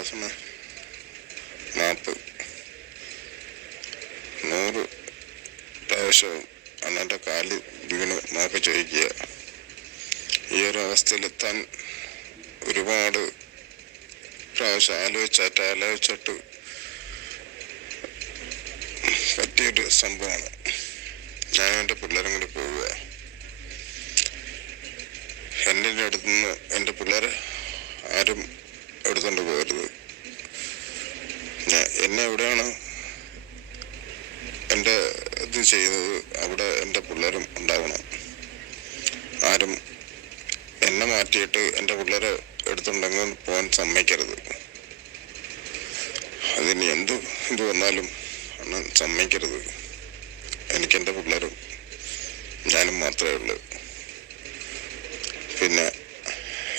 ദോസമ്മ മാപ്പ് നൂറ് പ്രാവശ്യവും അണ്ണന്റെ കാലിൽ വീണ് മാപ്പ് ചോദിക്കുക. ഈ ഒരു അവസ്ഥയിലെത്താൻ ഒരുപാട് പ്രാവശ്യം ആലോചിച്ചാട്ട് ആലോചിച്ചിട്ട് പറ്റിയൊരു സംഭവമാണ്. ഞാൻ എന്റെ പിള്ളേരും കൂടി പോവുക. എന്റെ അടുത്ത് നിന്ന് എന്റെ പിള്ളേർ ആരും എടുത്തുകൊണ്ട് പോകരുത് എന്നെ എവിടെയാണ് എന്റെ ഇത് ചെയ്യുന്നത്? അവിടെ എന്റെ പിള്ളേരും ഉണ്ടാവണം. ആരും എന്നെ മാറ്റിയിട്ട് എന്റെ പിള്ളേരെ എടുത്തുണ്ടെങ്കിൽ പോകാൻ സമ്മതിക്കരുത്. അതിന് എന്ത് ഇത് വന്നാലും സമ്മതിക്കരുത്. എനിക്ക് എന്റെ പിള്ളേരും ഞാനും മാത്രമേ ഉള്ളൂ. പിന്നെ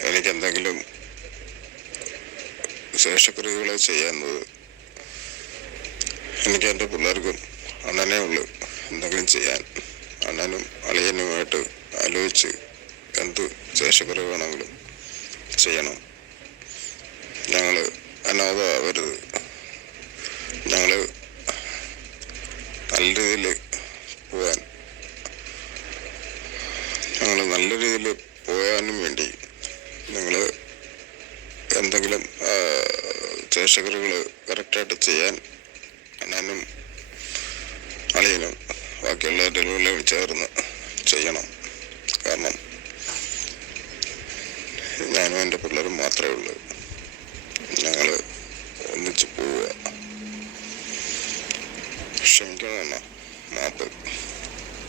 എനിക്ക് എന്തെങ്കിലും ശേഷക്രിയകൾ ചെയ്യാവുന്നത്. എനിക്ക് എന്റെ പിള്ളേർക്കും അണ്ണനെ ഉള്ളു. എന്തെങ്കിലും ചെയ്യാൻ. അണ്ണനും അളിയനുമായിട്ട് ആലോചിച്ച് എന്ത് ശേഷക്രിയ വേണമെങ്കിലും ചെയ്യണം ഞങ്ങൾ അനാഥമാവരുത് ഞങ്ങൾ നല്ല രീതിയിൽ പോകാൻ ഞങ്ങൾ നല്ല രീതിയിൽ പോകാനും വേണ്ടി നിങ്ങൾ എന്തെങ്കിലും ശേഷകറുകൾ കറക്റ്റായിട്ട് ചെയ്യാൻ ഞാനും അളിയനും ബാക്കിയുള്ള ബാക്കിയുള്ളവരുടെ ചേർന്ന് ചെയ്യണം. കാരണം ഞാനും എന്റെ പിള്ളേരും മാത്രമേ ഉള്ളൂ. ഞങ്ങൾ ഒന്നിച്ച് പോവുക. ക്ഷമിക്കണം എന്നാ. മാപ്പ്.